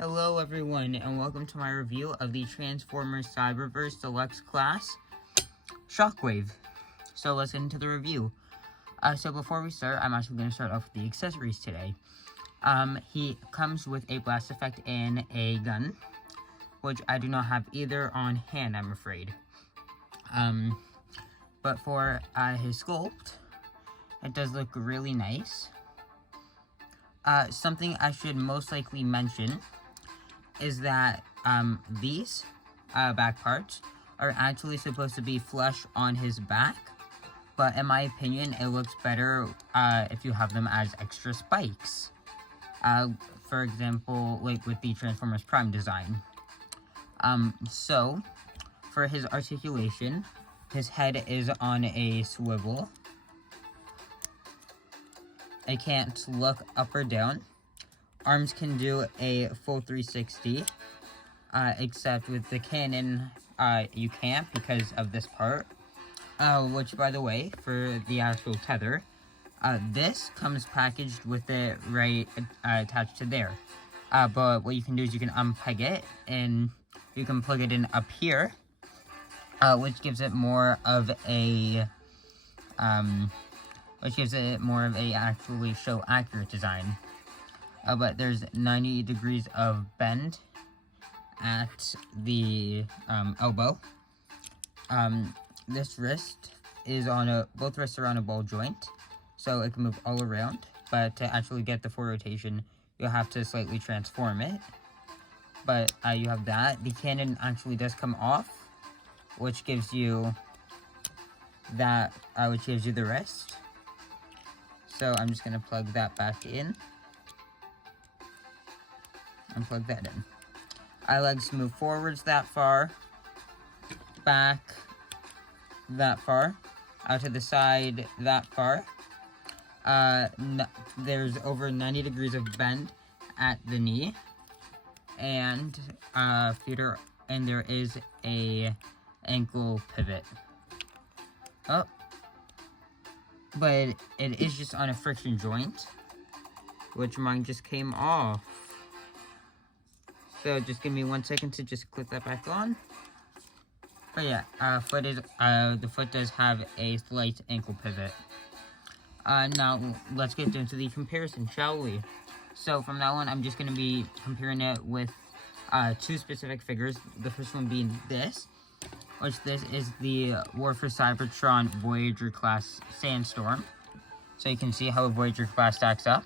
Hello everyone, and welcome to my review of the Transformers Cyberverse Deluxe class, Shockwave. So let's get into the review. So before we start, I'm actually going to start off with the accessories today. He comes with a blast effect and a gun, which I do not have either on hand, I'm afraid. But for his sculpt, it does look really nice. Something I should most likely mention is that these back parts are actually supposed to be flush on his back, but in my opinion it looks better if you have them as extra spikes, for example, like with the Transformers Prime design. So for his articulation, his head is on a swivel. It can't look up or down. Arms can do a full 360, except with the cannon, you can't because of this part. Which, by the way, for the actual tether, this comes packaged with it right attached to there. But what you can do is you can unpeg it, and you can plug it in up here, which gives it more of a, actually show accurate design. But there's 90 degrees of bend at the elbow. This wrist is on both wrists are on a ball joint, so it can move all around. But to actually get the full rotation, you'll have to slightly transform it. But you have that. The cannon actually does come off, which gives you that, which gives you the wrist. So I'm just gonna plug that back in. And plug that in. Legs move forwards that far, back that far, out to the side that far. There's over 90 degrees of bend at the knee, and and there is a ankle pivot. Oh, but it is just on a friction joint, which mine just came off. So just give me 1 second to just click that back on. But yeah, the foot does have a slight ankle pivot. Now let's get into the comparison, shall we? So from that one, I'm just going to be comparing it with two specific figures. The first one being this, which this is the War for Cybertron Voyager class Sandstorm. So you can see how a Voyager class stacks up.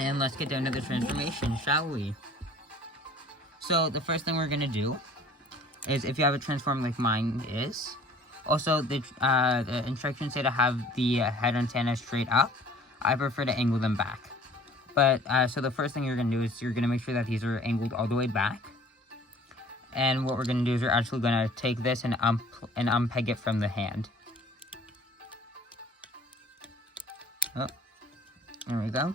And let's get down to the transformation, shall we? So the first thing we're going to do is, if you have a transform like mine is, also the instructions say to have the head antenna straight up. I prefer to angle them back. But, so the first thing you're going to do is you're going to make sure that these are angled all the way back. And what we're going to do is we're actually going to take this and unpeg it from the hand. Oh, there we go.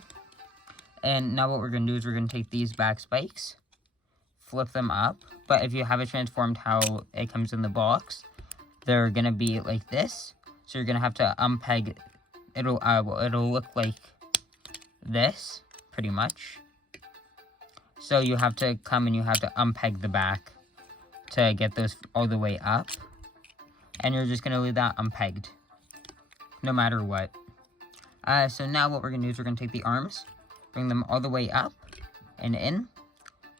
And now what we're going to do is we're going to take these back spikes, flip them up. But if you have it transformed how it comes in the box, they're going to be like this. So you're going to have to unpeg. It'll look like this, pretty much. So you have to come and you have to unpeg the back to get those all the way up. And you're just going to leave that unpegged, no matter what. So now what we're going to do is we're going to take the arms, bring them all the way up and in.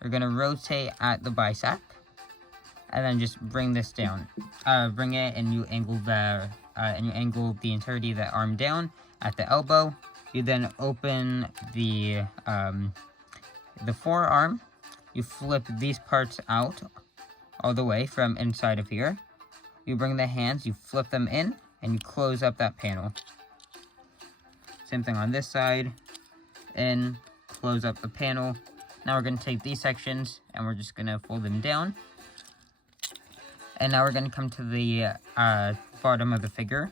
We're going to rotate at the bicep, and then just bring this down. Bring it, and you angle the entirety of the arm down at the elbow. You then open the forearm. You flip these parts out all the way from inside of here. You bring the hands, you flip them in, and you close up that panel. Same thing on this side. In, close up the panel. Now we're going to take these sections and we're just going to fold them down. And now we're going to come to the bottom of the figure.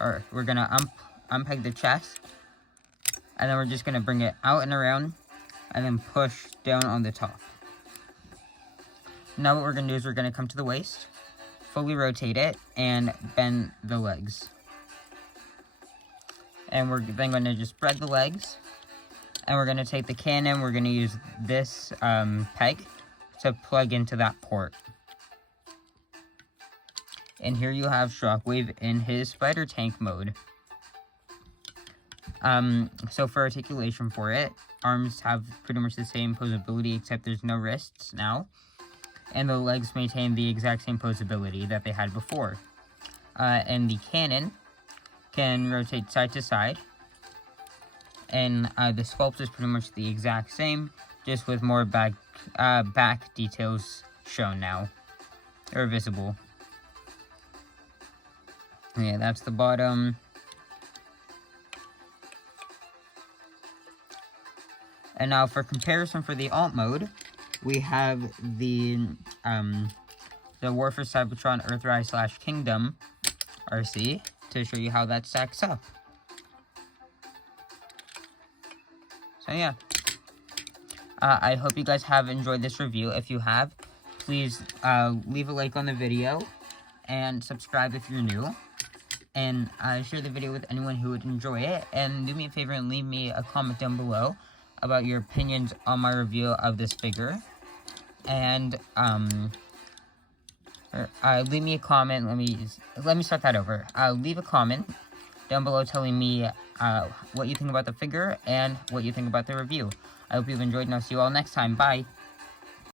Or we're going to unpeg the chest. And then we're just going to bring it out and around and then push down on the top. Now what we're going to do is we're going to come to the waist, fully rotate it, and bend the legs. And we're then going to just spread the legs. And we're going to take the cannon, we're going to use this peg to plug into that port. And here you have Shockwave in his spider tank mode. So for articulation for it, arms have pretty much the same posability, except there's no wrists now. And the legs maintain the exact same posability that they had before. And the cannon can rotate side to side. And the sculpt is pretty much the exact same, just with more back details shown now, or visible. Yeah, that's the bottom. And now for comparison for the alt mode, we have the War for Cybertron Earthrise / Kingdom RC to show you how that stacks up. So yeah, I hope you guys have enjoyed this review. If you have, please leave a like on the video and subscribe if you're new. And share the video with anyone who would enjoy it. And do me a favor and leave me a comment down below about your opinions on my review of this figure. And leave me a comment. Let me start that over. Leave a comment down below telling me what you think about the figure and what you think about the review. I hope you've enjoyed, and I'll see you all next time. Bye.